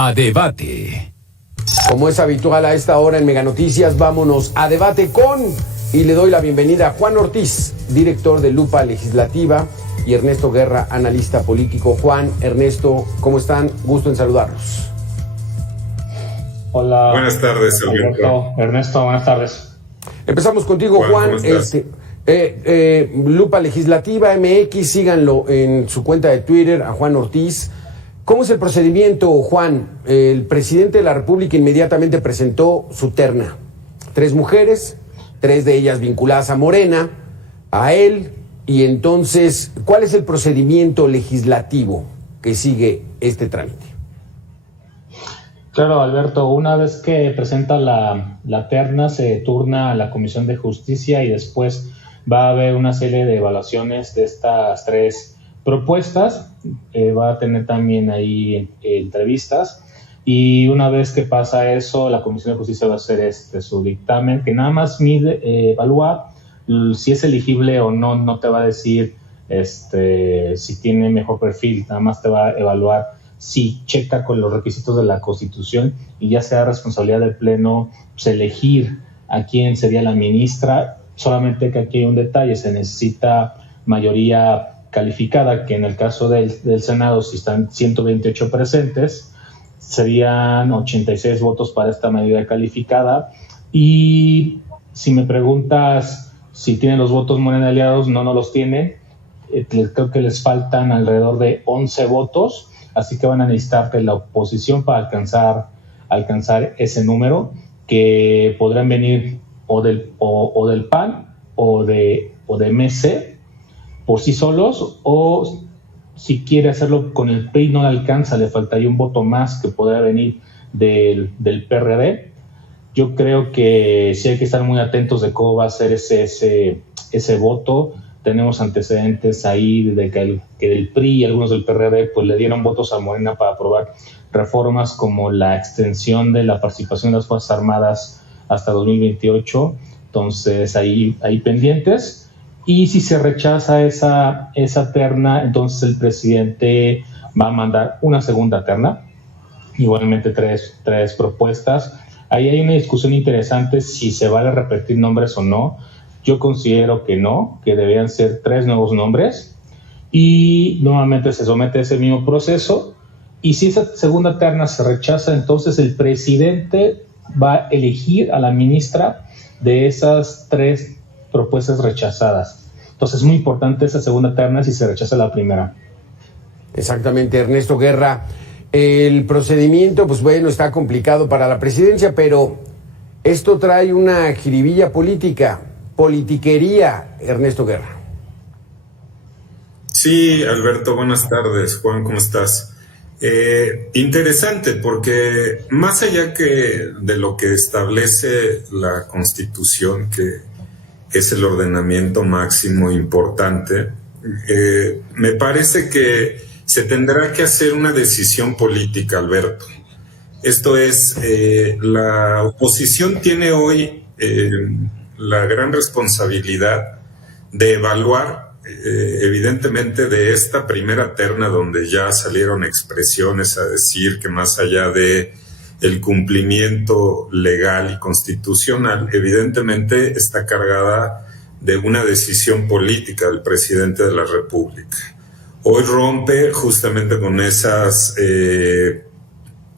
A debate. Como es habitual a esta hora en Mega Noticias, vámonos a debate con, y le doy la bienvenida a Juan Ortiz, director de Lupa Legislativa, y Ernesto Guerra, analista político. Juan, Ernesto, ¿cómo están? Gusto en saludarlos. Hola. Buenas tardes, Alberto. Ernesto, buenas tardes. Empezamos contigo, Juan. Lupa Legislativa MX, síganlo en su cuenta de Twitter, a Juan Ortiz. ¿Cómo es el procedimiento, Juan? El presidente de la República inmediatamente presentó su terna. 3 mujeres, 3 de ellas vinculadas a Morena, a él, y entonces, ¿cuál es el procedimiento legislativo que sigue este trámite? Claro, Alberto, una vez que presenta la terna, se turna a la Comisión de Justicia y después va a haber una serie de evaluaciones de estas 3 propuestas. Va a tener también ahí entrevistas, y una vez que pasa eso, la Comisión de Justicia va a hacer su dictamen, que nada más evalúa si es elegible o no. No te va a decir si tiene mejor perfil, nada más te va a evaluar si checa con los requisitos de la Constitución, y ya sea responsabilidad del Pleno elegir a quién sería la ministra. Solamente que aquí hay un detalle: se necesita mayoría calificada, que en el caso del Senado, si están 128 presentes, serían 86 votos para esta mayoría calificada. Y si me preguntas si tienen los votos Morena aliados, no los tienen. Creo que les faltan alrededor de 11 votos, así que van a necesitar de la oposición para alcanzar ese número, que podrán venir o del PAN o de MC por sí solos, o si quiere hacerlo con el PRI no le alcanza, le faltaría un voto más que podrá venir del PRD. Yo creo que sí hay que estar muy atentos de cómo va a ser ese voto. Tenemos antecedentes ahí de que del PRI y algunos del PRD pues le dieron votos a Morena para aprobar reformas como la extensión de la participación de las Fuerzas Armadas hasta 2028. Entonces ahí pendientes. Y si se rechaza esa terna, entonces el presidente va a mandar una segunda terna, igualmente tres propuestas. Ahí hay una discusión interesante si se vale repetir nombres o no. Yo considero que no, que deberían ser 3 nuevos nombres, y nuevamente se somete a ese mismo proceso. Y si esa segunda terna se rechaza, entonces el presidente va a elegir a la ministra de esas 3 propuestas rechazadas. Entonces es muy importante esa segunda terna si se rechaza la primera. Exactamente, Ernesto Guerra. El procedimiento, pues bueno, está complicado para la presidencia, pero esto trae una jiribilla política, politiquería, Ernesto Guerra. Sí, Alberto, buenas tardes. Juan, ¿cómo estás? Interesante, porque más allá que de lo que establece la Constitución, que es el ordenamiento máximo importante, me parece que se tendrá que hacer una decisión política, Alberto. Esto es, la oposición tiene hoy la gran responsabilidad de evaluar, evidentemente, de esta primera terna, donde ya salieron expresiones a decir que más allá de el cumplimiento legal y constitucional, evidentemente está cargada de una decisión política del presidente de la República. Hoy rompe justamente con esas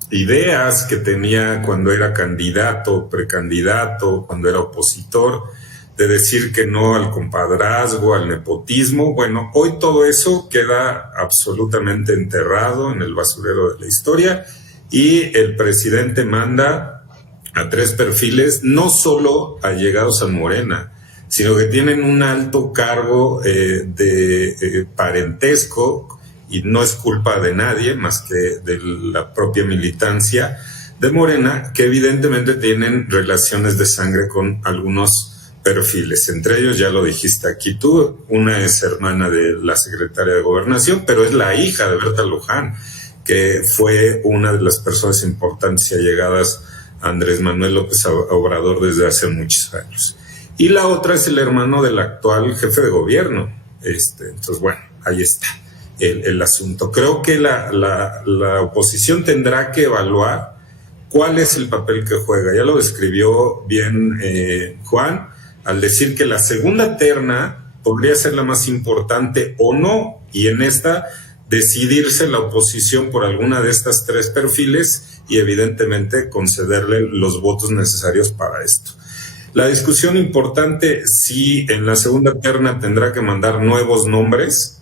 ideas que tenía cuando era candidato, precandidato, cuando era opositor, de decir que no al compadrazgo, al nepotismo. Bueno, hoy todo eso queda absolutamente enterrado en el basurero de la historia, y el presidente manda a 3 perfiles, no solo allegados a Morena, sino que tienen un alto cargo de parentesco, y no es culpa de nadie más que de la propia militancia de Morena, que evidentemente tienen relaciones de sangre con algunos perfiles. Entre ellos, ya lo dijiste aquí tú, una es hermana de la secretaria de Gobernación, pero es la hija de Berta Luján, que fue una de las personas importantes y allegadas a Andrés Manuel López Obrador desde hace muchos años. Y la otra es el hermano del actual jefe de gobierno. Entonces, bueno, ahí está. el asunto. Creo que la oposición tendrá que evaluar cuál es el papel que juega. Ya lo describió bien Juan, al decir que la segunda terna podría ser la más importante o no, y en esta decidirse la oposición por alguna de estas tres perfiles y evidentemente concederle los votos necesarios para esto. La discusión importante, si en la segunda terna tendrá que mandar nuevos nombres,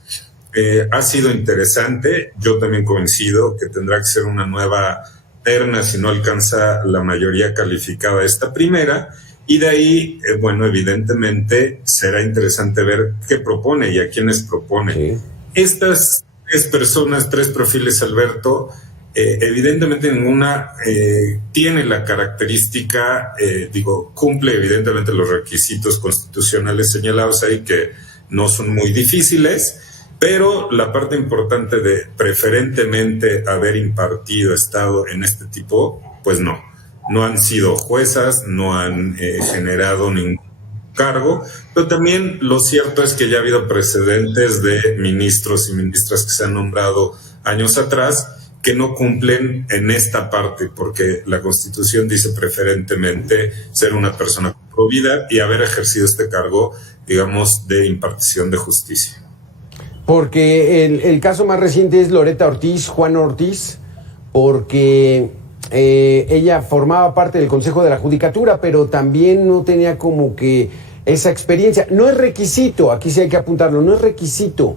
ha sido interesante. Yo también coincido que tendrá que ser una nueva terna si no alcanza la mayoría calificada esta primera, y de ahí, bueno, evidentemente será interesante ver qué propone y a quiénes propone. Sí. Estas tres personas, tres perfiles, Alberto, evidentemente ninguna tiene la característica, cumple evidentemente los requisitos constitucionales señalados ahí, que no son muy difíciles, pero la parte importante de preferentemente haber impartido, estado en este tipo, pues no han sido juezas, no han generado ningún cargo, pero también lo cierto es que ya ha habido precedentes de ministros y ministras que se han nombrado años atrás que no cumplen en esta parte, porque la Constitución dice preferentemente ser una persona con probidad y haber ejercido este cargo, digamos, de impartición de justicia. Porque el caso más reciente es Loretta Ortiz, Juana Ortiz, porque ella formaba parte del Consejo de la Judicatura, pero también no tenía como que esa experiencia. No es requisito, aquí sí hay que apuntarlo, no es requisito,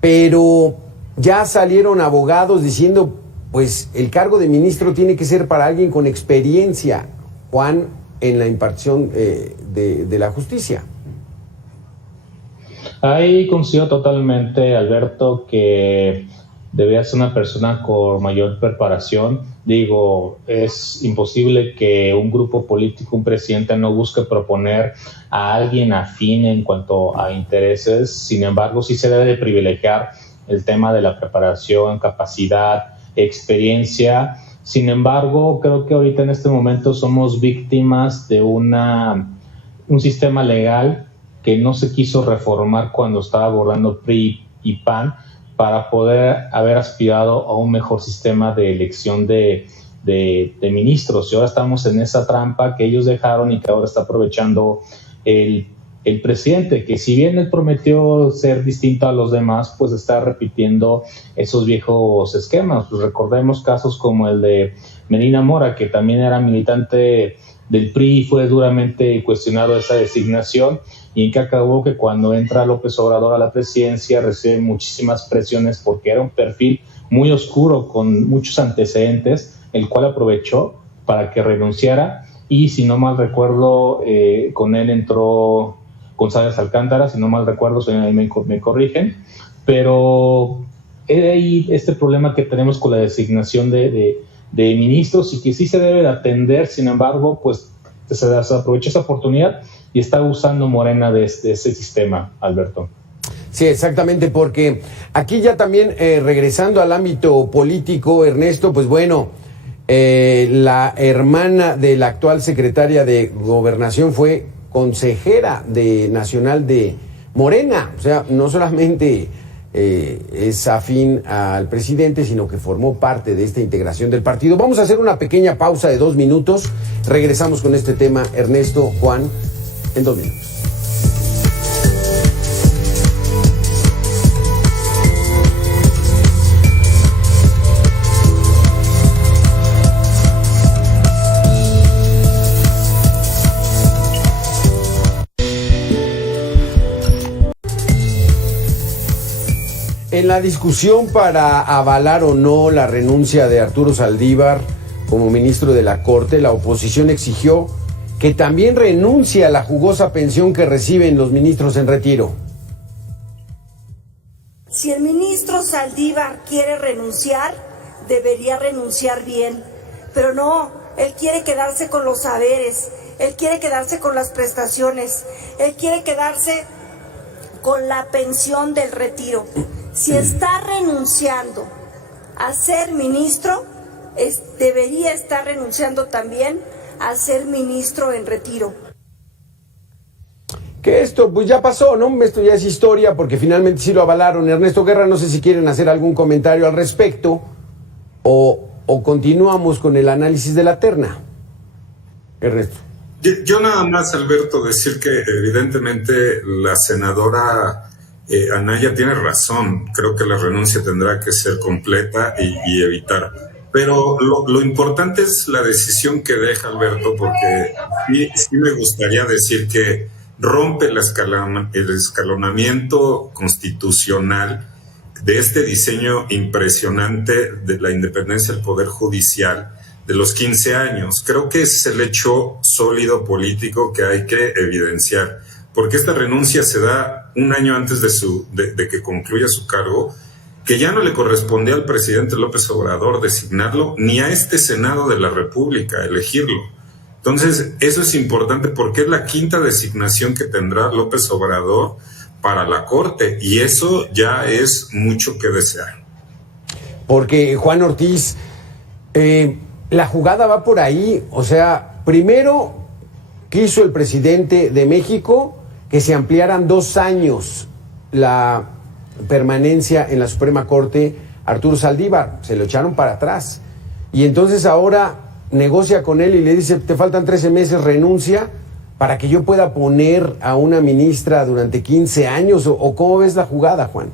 pero ya salieron abogados diciendo, pues el cargo de ministro tiene que ser para alguien con experiencia, Juan, en la impartición de la justicia. Ahí coincido totalmente, Alberto, que debería ser una persona con mayor preparación. Digo, es imposible que un grupo político, un presidente, no busque proponer a alguien afín en cuanto a intereses. Sin embargo, sí se debe de privilegiar el tema de la preparación, capacidad, experiencia. Sin embargo, creo que ahorita en este momento somos víctimas de un sistema legal que no se quiso reformar cuando estaba gobernando PRI y PAN, para poder haber aspirado a un mejor sistema de elección de ministros. Y ahora estamos en esa trampa que ellos dejaron y que ahora está aprovechando el presidente, que si bien él prometió ser distinto a los demás, pues está repitiendo esos viejos esquemas. Pues recordemos casos como el de Medina Mora, que también era militante del PRI y fue duramente cuestionado esa designación, y en que acabó que cuando entra López Obrador a la presidencia recibe muchísimas presiones porque era un perfil muy oscuro con muchos antecedentes, el cual aprovechó para que renunciara, y si no mal recuerdo, con él entró González Alcántara, si no mal recuerdo, me corrigen, pero hay este problema que tenemos con la designación de ministros y que sí se debe de atender. Sin embargo, pues se aprovecha esa oportunidad y está usando Morena de ese sistema, Alberto. Sí, exactamente, porque aquí ya también, regresando al ámbito político, Ernesto, pues bueno, la hermana de la actual secretaria de Gobernación fue consejera nacional de Morena, o sea, no solamente es afín al presidente, sino que formó parte de esta integración del partido. Vamos a hacer una pequeña pausa de 2 minutos, regresamos con este tema, Ernesto, Juan, en 2 minutos. En la discusión para avalar o no la renuncia de Arturo Saldívar como ministro de la Corte, la oposición exigió que también renuncie a la jugosa pensión que reciben los ministros en retiro. Si el ministro Saldívar quiere renunciar, debería renunciar bien, pero no, él quiere quedarse con los saberes, él quiere quedarse con las prestaciones, él quiere quedarse con la pensión del retiro. Si está renunciando a ser ministro, debería estar renunciando también a ser ministro en retiro. Que esto pues ya pasó, ¿no? Esto ya es historia porque finalmente sí lo avalaron. Ernesto Guerra, no sé si quieren hacer algún comentario al respecto o continuamos con el análisis de la terna. Ernesto. Yo nada más, Alberto, decir que evidentemente la senadora Anaya tiene razón. Creo que la renuncia tendrá que ser completa y evitar. Pero lo importante es la decisión que deja Alberto, porque sí me gustaría decir que rompe el escalonamiento constitucional de este diseño impresionante de la independencia del Poder Judicial de los 15 años. Creo que es el hecho sólido político que hay que evidenciar, porque esta renuncia se da un año antes de que concluya su cargo, que ya no le corresponde al presidente López Obrador designarlo, ni a este Senado de la República elegirlo. Entonces, eso es importante porque es la quinta designación que tendrá López Obrador para la Corte, y eso ya es mucho que desear. Porque, Juan Ortiz, la jugada va por ahí. O sea, primero quiso el presidente de México que se ampliaran 2 años la permanencia en la Suprema Corte Arturo Saldívar. Se lo echaron para atrás. Y entonces ahora negocia con él y le dice, te faltan 13 meses, renuncia, para que yo pueda poner a una ministra durante 15 años. ¿O cómo ves la jugada, Juan?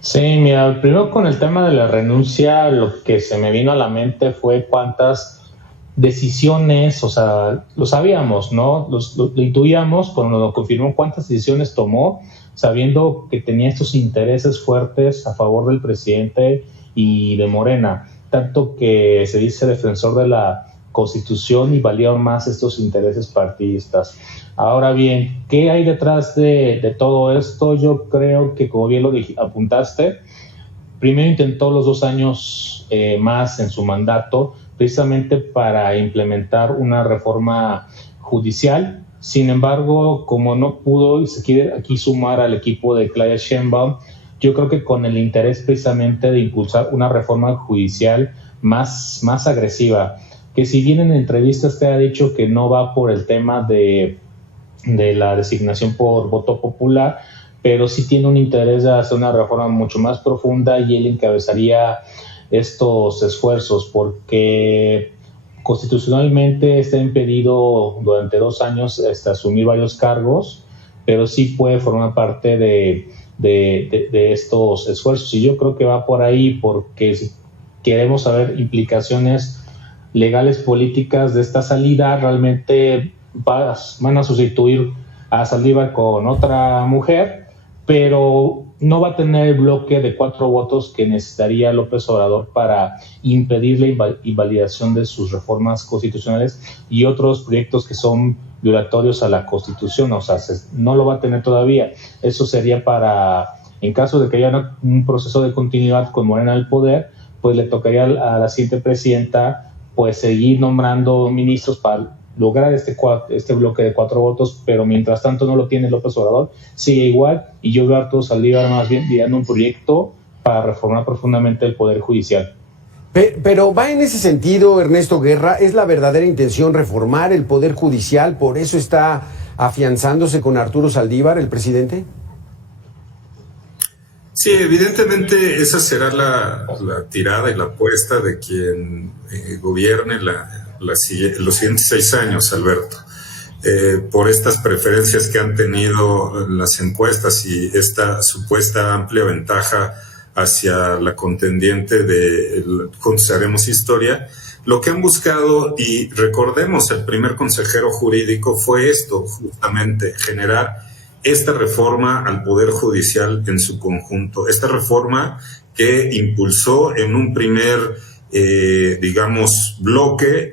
Sí, mira, primero con el tema de la renuncia, lo que se me vino a la mente fue cuántas decisiones, o sea, lo sabíamos, ¿no? Lo intuíamos, pero nos lo confirmó cuántas decisiones tomó, sabiendo que tenía estos intereses fuertes a favor del presidente y de Morena, tanto que se dice defensor de la Constitución y valía más estos intereses partidistas. Ahora bien, ¿qué hay detrás de todo esto? Yo creo que, como bien lo apuntaste, primero intentó los 2 años más en su mandato, precisamente para implementar una reforma judicial. Sin embargo, como no pudo y se quiere aquí sumar al equipo de Claudia Sheinbaum, yo creo que con el interés precisamente de impulsar una reforma judicial más agresiva, que si bien en entrevistas te ha dicho que no va por el tema de la designación por voto popular, pero sí tiene un interés de hacer una reforma mucho más profunda, y él encabezaría estos esfuerzos porque constitucionalmente está impedido durante 2 años asumir varios cargos, pero sí puede formar parte de estos esfuerzos, y yo creo que va por ahí, porque si queremos saber implicaciones legales políticas de esta salida, realmente van a sustituir a Saldívar con otra mujer, pero no va a tener el bloque de 4 votos que necesitaría López Obrador para impedir la invalidación de sus reformas constitucionales y otros proyectos que son violatorios a la Constitución. O sea, no lo va a tener todavía. Eso sería para, en caso de que haya un proceso de continuidad con Morena al poder, pues le tocaría a la siguiente presidenta pues seguir nombrando ministros para lograr este bloque de 4 votos, pero mientras tanto no lo tiene López Obrador, sigue igual, y yo veo a Arturo Saldívar más bien ideando un proyecto para reformar profundamente el Poder Judicial. Pero va en ese sentido, Ernesto Guerra, ¿es la verdadera intención reformar el Poder Judicial? ¿Por eso está afianzándose con Arturo Saldívar, el presidente? Sí, evidentemente esa será la tirada y la apuesta de quien gobierne los siguientes 6 años, Alberto. Por estas preferencias que han tenido las encuestas y esta supuesta amplia ventaja hacia la contendiente de Juntos Haremos Historia, lo que han buscado, y recordemos, el primer consejero jurídico fue esto, justamente, generar esta reforma al Poder Judicial en su conjunto, esta reforma que impulsó en un primer, bloque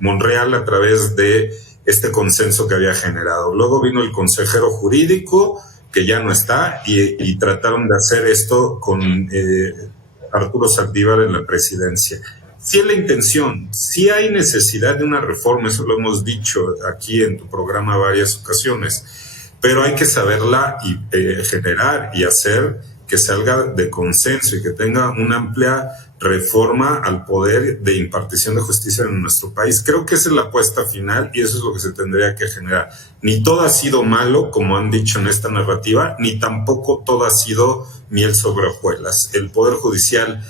Monreal a través de este consenso que había generado. Luego vino el consejero jurídico, que ya no está, y trataron de hacer esto con Arturo Saldívar en la presidencia. Sí es la intención, sí hay necesidad de una reforma, eso lo hemos dicho aquí en tu programa varias ocasiones, pero hay que saberla y generar y hacer que salga de consenso y que tenga una amplia reforma al poder de impartición de justicia en nuestro país. Creo que esa es la apuesta final y eso es lo que se tendría que generar. Ni todo ha sido malo, como han dicho en esta narrativa, ni tampoco todo ha sido miel sobre hojuelas. El Poder Judicial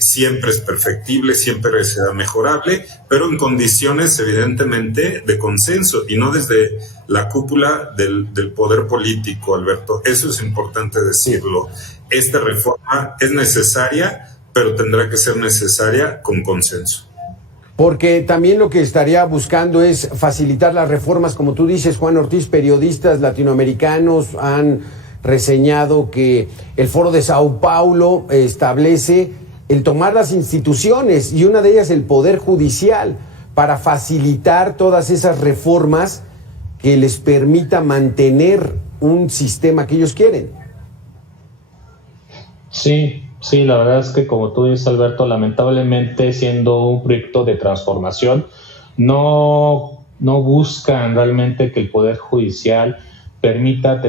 siempre es perfectible, siempre será mejorable, pero en condiciones evidentemente de consenso y no desde la cúpula del poder político, Alberto. Eso es importante decirlo. Esta reforma es necesaria, pero tendrá que ser necesaria con consenso. Porque también lo que estaría buscando es facilitar las reformas, como tú dices, Juan Ortiz. Periodistas latinoamericanos han reseñado que el Foro de Sao Paulo establece el tomar las instituciones, y una de ellas el Poder Judicial, para facilitar todas esas reformas que les permita mantener un sistema que ellos quieren. Sí, la verdad es que como tú dices, Alberto, lamentablemente siendo un proyecto de transformación, no buscan realmente que el Poder Judicial permita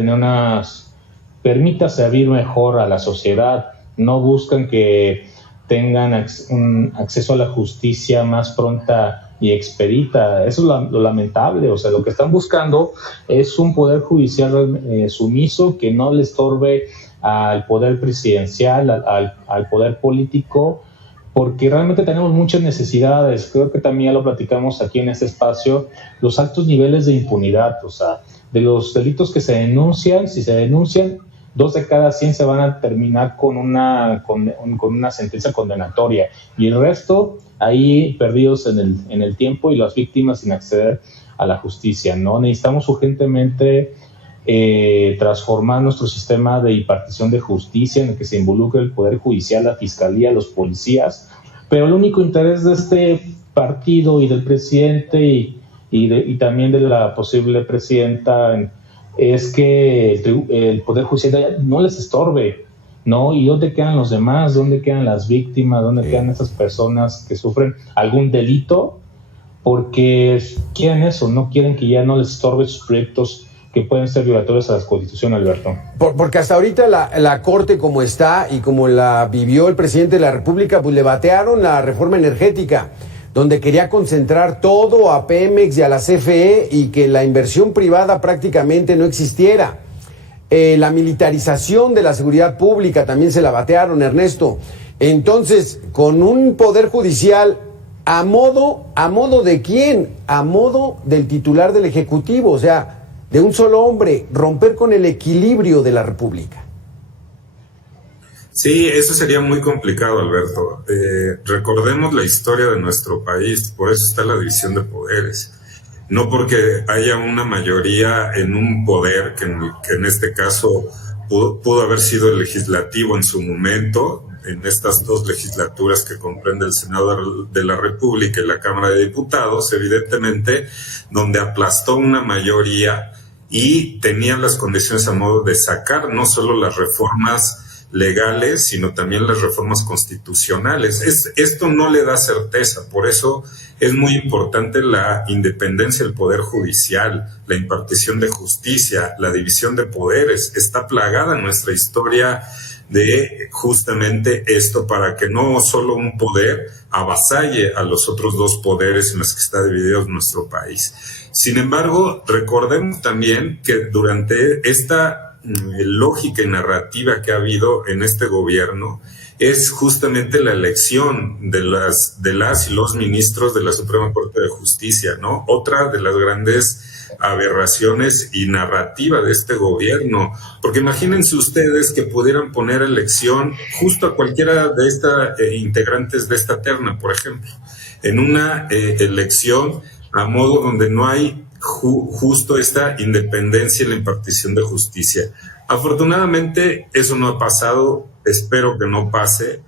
servir mejor a la sociedad, no buscan que tengan un acceso a la justicia más pronta y expedita. Eso es lo lamentable. O sea, lo que están buscando es un Poder Judicial sumiso, que no le estorbe al poder presidencial, al poder político, porque realmente tenemos muchas necesidades. Creo que también ya lo platicamos aquí en este espacio, los altos niveles de impunidad, o sea, de los delitos que se denuncian, si se denuncian, 2 de cada 100 se van a terminar con una sentencia condenatoria, y el resto ahí perdidos en el tiempo, y las víctimas sin acceder a la justicia, ¿no? Necesitamos urgentemente transformar nuestro sistema de impartición de justicia en el que se involucre el Poder Judicial, la Fiscalía, los policías, pero el único interés de este partido y del presidente y también de la posible presidenta es que el Poder Judicial no les estorbe, ¿no? ¿Y dónde quedan los demás? ¿Dónde quedan las víctimas? ¿Dónde quedan esas personas que sufren algún delito? Porque quieren eso, no quieren que ya no les estorbe sus proyectos que pueden ser violatorios a la Constitución, Alberto. Porque hasta ahorita la Corte, como está y como la vivió el presidente de la República, pues le batearon la reforma energética, donde quería concentrar todo a Pemex y a la CFE y que la inversión privada prácticamente no existiera. La militarización de la seguridad pública también se la batearon, Ernesto. Entonces, con un Poder Judicial ¿a modo de quién? A modo del titular del Ejecutivo, o sea, de un solo hombre, romper con el equilibrio de la República. Sí, eso sería muy complicado, Alberto. Recordemos la historia de nuestro país, por eso está la división de poderes. No porque haya una mayoría en un poder, que en este caso pudo haber sido el legislativo en su momento, en estas 2 legislaturas que comprende el Senado de la República y la Cámara de Diputados, evidentemente, donde aplastó una mayoría y tenía las condiciones a modo de sacar no solo las reformas legales, sino también las reformas constitucionales. Esto no le da certeza, por eso es muy importante la independencia del Poder Judicial, la impartición de justicia, la división de poderes. Está plagada en nuestra historia de justamente esto, para que no solo un poder avasalle a los otros 2 poderes en los que está dividido nuestro país. Sin embargo, recordemos también que durante esta lógica y narrativa que ha habido en este gobierno es justamente la elección de las y los ministros de la Suprema Corte de Justicia, ¿no? Otra de las grandes aberraciones y narrativa de este gobierno, porque imagínense ustedes que pudieran poner elección justo a cualquiera de estas integrantes de esta terna, por ejemplo, en una elección a modo donde no hay justo esta independencia en la impartición de justicia. Afortunadamente eso no ha pasado, espero que no pase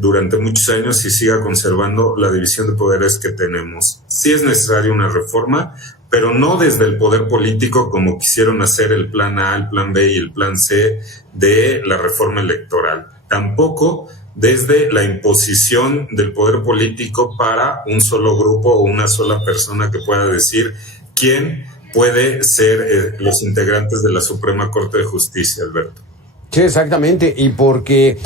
durante muchos años y siga conservando la división de poderes que tenemos. Sí es necesaria una reforma, pero no desde el poder político como quisieron hacer el plan A, el plan B y el plan C de la reforma electoral. Tampoco desde la imposición del poder político para un solo grupo o una sola persona que pueda decir quién puede ser los integrantes de la Suprema Corte de Justicia, Alberto. Sí, exactamente, y porque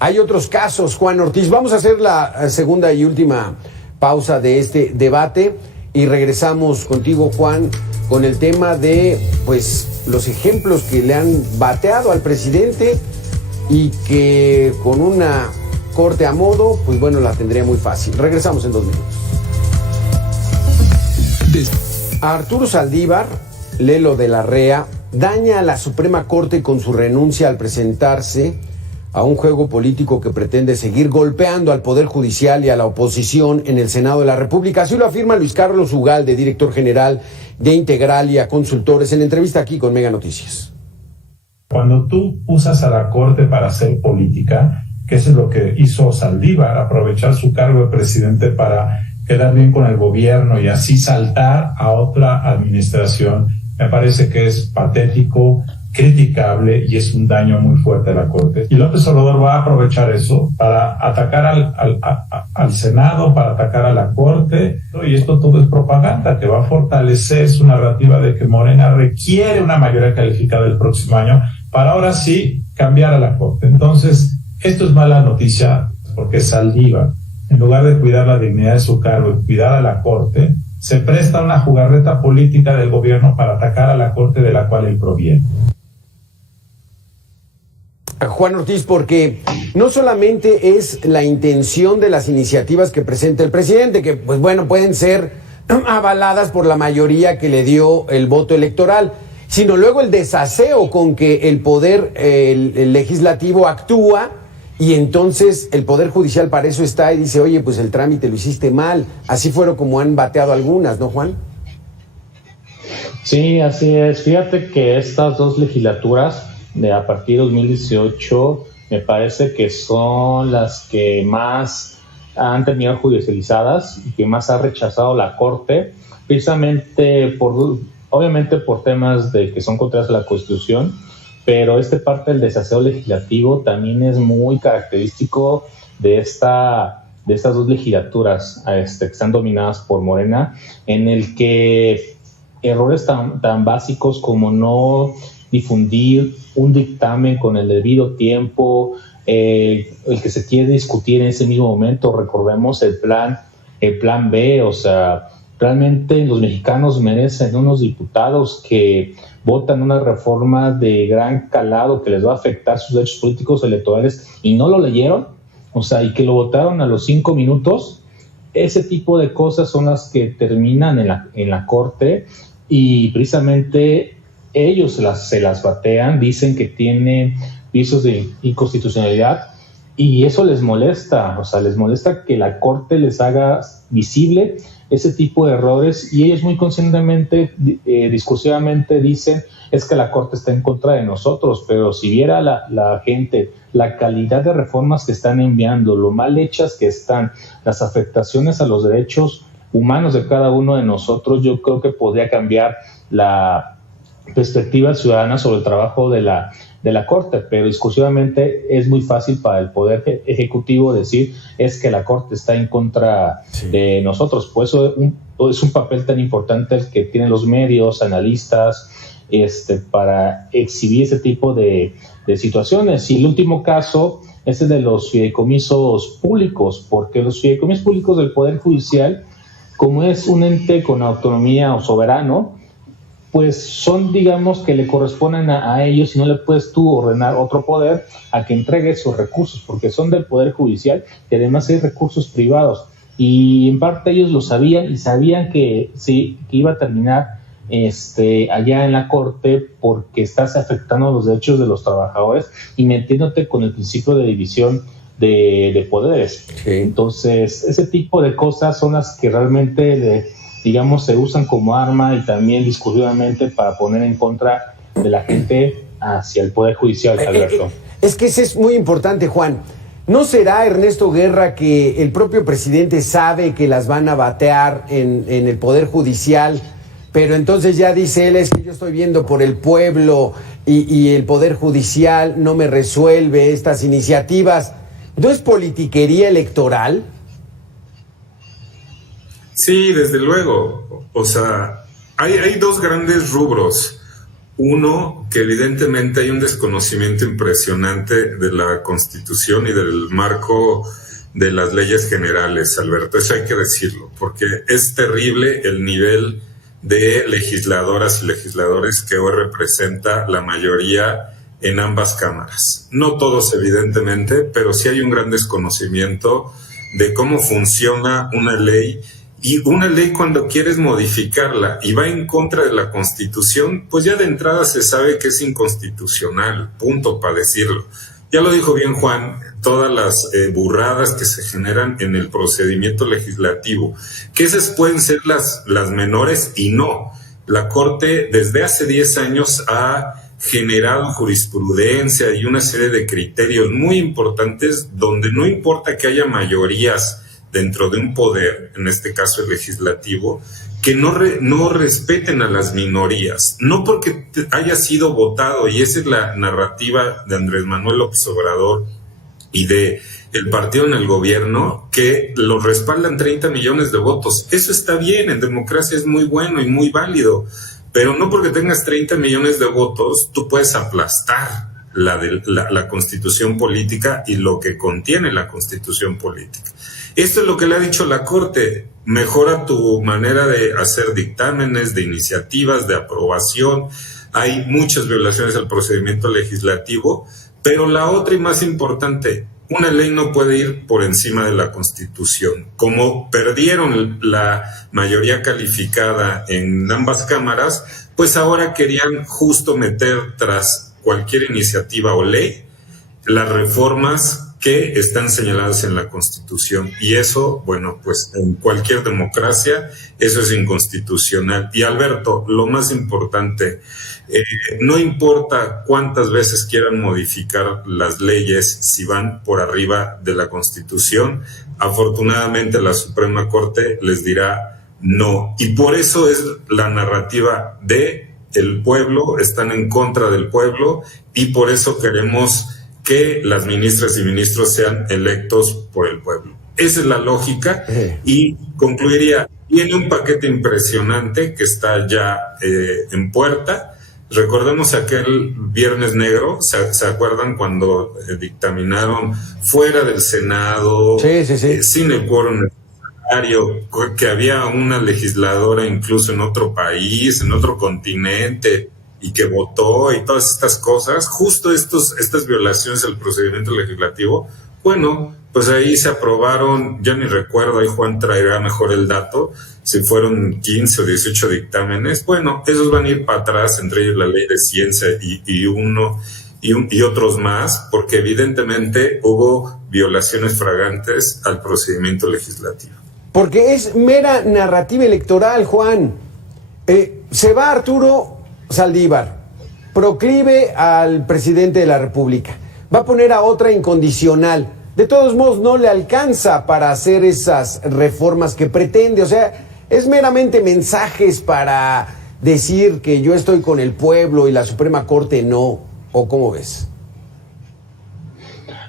hay otros casos, Juan Ortiz. Vamos a hacer la segunda y última pausa de este debate y regresamos contigo, Juan, con el tema de, pues, los ejemplos que le han bateado al presidente y que con una corte a modo, pues bueno, la tendría muy fácil. Regresamos en 2 minutos. Arturo Saldívar, Lelo de la Rea, daña a la Suprema Corte con su renuncia al presentarse a un juego político que pretende seguir golpeando al Poder Judicial y a la oposición en el Senado de la República. Así lo afirma Luis Carlos Ugalde, director general de Integralia Consultores, en entrevista aquí con Mega Noticias. Cuando tú usas a la Corte para hacer política, que eso es lo que hizo Saldívar, aprovechar su cargo de presidente para quedar bien con el gobierno y así saltar a otra administración, me parece que es patético, criticable y es un daño muy fuerte a la Corte. Y López Obrador va a aprovechar eso para atacar al Senado, para atacar a la Corte, y esto todo es propaganda que va a fortalecer su narrativa de que Morena requiere una mayoría calificada el próximo año para ahora sí cambiar a la Corte. Entonces, esto es mala noticia porque Saldívar, en lugar de cuidar la dignidad de su cargo y cuidar a la Corte, se presta una jugarreta política del gobierno para atacar a la Corte de la cual él proviene. Juan Ortiz, porque no solamente es la intención de las iniciativas que presenta el presidente, que pues bueno, pueden ser avaladas por la mayoría que le dio el voto electoral, sino luego el desaseo con que el poder el legislativo actúa y entonces el Poder Judicial para eso está y dice, oye, pues el trámite lo hiciste mal. Así fueron como han bateado algunas, ¿no, Juan? Sí, así es. Fíjate que estas dos legislaturas de a partir de 2018 me parece que son las que más han terminado judicializadas y que más ha rechazado la Corte, precisamente obviamente por temas de que son contrarios a la Constitución, pero parte del desaseo legislativo también es muy característico de estas dos legislaturas que están dominadas por Morena, en el que errores tan básicos como no difundir un dictamen con el debido tiempo, el que se quiere discutir en ese mismo momento. Recordemos el plan B, o sea, realmente los mexicanos merecen unos diputados que votan una reforma de gran calado que les va a afectar sus derechos políticos electorales y no lo leyeron, o sea, y que lo votaron a los 5 minutos. Ese tipo de cosas son las que terminan en la Corte y precisamente ellos se las batean, dicen que tiene vicios de inconstitucionalidad y eso les molesta, o sea, les molesta que la Corte les haga visible ese tipo de errores y ellos muy conscientemente, discursivamente dicen es que la Corte está en contra de nosotros, pero si viera la gente la calidad de reformas que están enviando, lo mal hechas que están, las afectaciones a los derechos humanos de cada uno de nosotros, yo creo que podría cambiar la perspectiva ciudadana sobre el trabajo de la Corte, pero discursivamente es muy fácil para el Poder Ejecutivo decir es que la Corte está en contra de nosotros. Por eso es un papel tan importante el que tienen los medios, analistas, para exhibir ese tipo de situaciones. Y el último caso es el de los fideicomisos públicos, porque los fideicomisos públicos del Poder Judicial, como es un ente con autonomía o soberano, pues son, digamos, que le corresponden a ellos y no le puedes tú ordenar otro poder a que entregue esos recursos, porque son del Poder Judicial y además hay recursos privados. Y en parte ellos lo sabían y sabían que sí, que iba a terminar allá en la Corte porque estás afectando los derechos de los trabajadores y metiéndote con el principio de división de poderes. Sí. Entonces, ese tipo de cosas son las que realmente digamos, se usan como arma y también discursivamente para poner en contra de la gente hacia el Poder Judicial, Alberto. Es que eso es muy importante, Juan. ¿No será, Ernesto Guerra, que el propio presidente sabe que las van a batear en el Poder Judicial, pero entonces ya dice él, es que yo estoy viendo por el pueblo y el Poder Judicial no me resuelve estas iniciativas? ¿No es politiquería electoral? Sí, desde luego. O sea, hay dos grandes rubros. Uno, que evidentemente hay un desconocimiento impresionante de la Constitución y del marco de las leyes generales, Alberto. Eso hay que decirlo, porque es terrible el nivel de legisladoras y legisladores que hoy representa la mayoría en ambas cámaras. No todos, evidentemente, pero sí hay un gran desconocimiento de cómo funciona una ley. Y una ley, cuando quieres modificarla y va en contra de la Constitución, pues ya de entrada se sabe que es inconstitucional, punto, para decirlo. Ya lo dijo bien Juan, todas las burradas que se generan en el procedimiento legislativo, que esas pueden ser las menores y no. La Corte desde hace 10 años ha generado jurisprudencia y una serie de criterios muy importantes donde no importa que haya mayorías dentro de un poder, en este caso el legislativo, que no respeten a las minorías, no porque haya sido votado, y esa es la narrativa de Andrés Manuel López Obrador y de el partido en el gobierno, que lo respaldan 30 millones de votos. Eso está bien, en democracia es muy bueno y muy válido, pero no porque tengas 30 millones de votos, tú puedes aplastar la Constitución política y lo que contiene la Constitución política. Esto es lo que le ha dicho la Corte: mejora tu manera de hacer dictámenes, de iniciativas, de aprobación. Hay muchas violaciones al procedimiento legislativo, pero la otra y más importante, una ley no puede ir por encima de la Constitución. Como perdieron la mayoría calificada en ambas cámaras, pues ahora querían justo meter tras cualquier iniciativa o ley las reformas que están señaladas en la Constitución. Y eso, bueno, pues en cualquier democracia eso es inconstitucional. Y Alberto, lo más importante, no importa cuántas veces quieran modificar las leyes, si van por arriba de la Constitución, afortunadamente la Suprema Corte les dirá no. Y por eso es la narrativa de el pueblo, están en contra del pueblo, y por eso queremos que las ministras y ministros sean electos por el pueblo. Esa es la lógica. Y concluiría, viene un paquete impresionante que está ya en puerta. Recordemos aquel Viernes Negro, ¿se acuerdan cuando dictaminaron fuera del Senado, sin el quórum necesario, que había una legisladora incluso en otro país, en otro continente, y que votó, y todas estas cosas, justo estas violaciones al procedimiento legislativo? Bueno, pues ahí se aprobaron, ya ni recuerdo, ahí Juan traerá mejor el dato, si fueron 15 o 18 dictámenes. Bueno, esos van a ir para atrás, entre ellos la ley de ciencia y otros más, porque evidentemente hubo violaciones flagrantes al procedimiento legislativo. Porque es mera narrativa electoral, Juan. Se va Arturo Saldívar, proclive al presidente de la República, va a poner a otra incondicional. De todos modos no le alcanza para hacer esas reformas que pretende. O sea, es meramente mensajes para decir que yo estoy con el pueblo y la Suprema Corte no. ¿O cómo ves?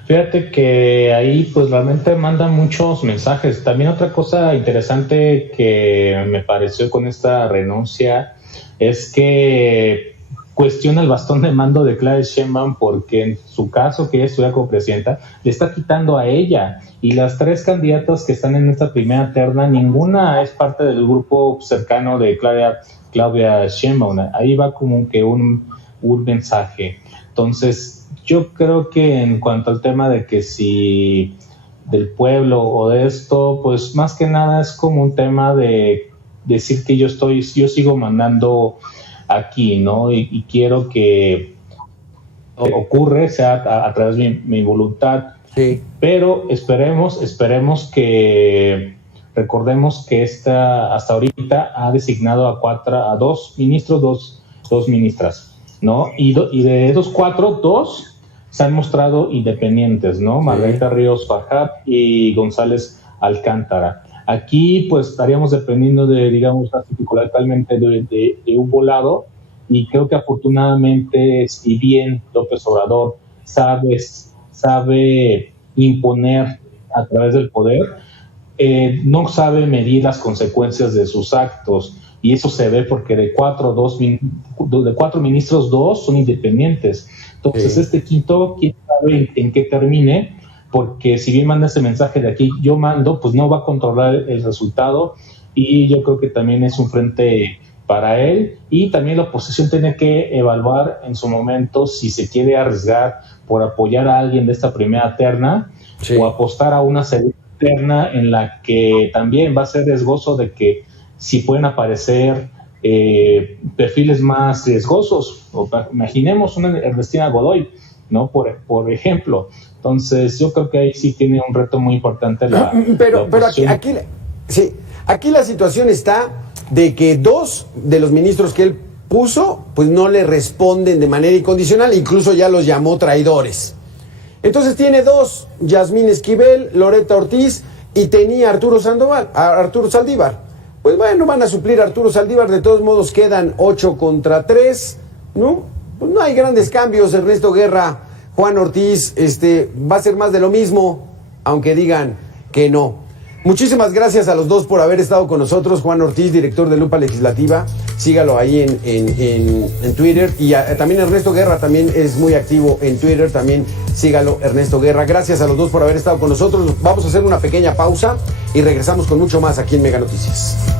Fíjate que ahí pues realmente mandan muchos mensajes. También otra cosa interesante que me pareció con esta renuncia es que cuestiona el bastón de mando de Claudia Sheinbaum, porque en su caso, que ella estudia como presidenta, le está quitando a ella. Y las 3 candidatas que están en esta primera terna, ninguna es parte del grupo cercano de Claudia Sheinbaum. Ahí va como que un mensaje. Entonces, yo creo que en cuanto al tema de que si del pueblo o de esto, pues más que nada es como un tema de decir que yo sigo mandando aquí, ¿no? Y quiero que ocurre, sea a través de mi voluntad. Sí. Pero esperemos que recordemos que hasta ahorita ha designado a 2 ministros, 2 ministras, ¿no? Y de esos 4, 2 se han mostrado independientes, ¿no? Sí. Margarita Ríos Farjat y González Alcántara. Aquí pues estaríamos dependiendo de, digamos, particularmente de un volado, y creo que afortunadamente, si bien López Obrador sabe imponer a través del poder, no sabe medir las consecuencias de sus actos. y eso se ve porque de cuatro ministros, 2 son independientes. Entonces, este quinto, quién sabe en qué termine, porque si bien manda ese mensaje de aquí, yo mando, pues no va a controlar el resultado, y yo creo que también es un frente para él, y también la oposición tiene que evaluar en su momento si se quiere arriesgar por apoyar a alguien de esta primera terna, o apostar a una segunda terna en la que también va a ser riesgoso de que si pueden aparecer perfiles más riesgosos. Imaginemos una Ernestina Godoy, ¿no? Por ejemplo. Entonces, yo creo que ahí sí tiene un reto muy importante pero aquí la situación está de que 2 de los ministros que él puso, pues no le responden de manera incondicional, incluso ya los llamó traidores. Entonces tiene 2, Yasmín Esquivel, Loretta Ortiz, y tenía Arturo Saldívar. Pues bueno, van a suplir a Arturo Saldívar, de todos modos quedan 8 contra 3, ¿no? Pues no hay grandes cambios. Ernesto Guerra, Juan Ortiz, va a ser más de lo mismo, aunque digan que no. Muchísimas gracias a los dos por haber estado con nosotros. Juan Ortiz, director de Lupa Legislativa, sígalo ahí en Twitter, y también Ernesto Guerra también es muy activo en Twitter, también sígalo, Ernesto Guerra. Gracias a los dos por haber estado con nosotros. Vamos a hacer una pequeña pausa y regresamos con mucho más aquí en Mega Noticias.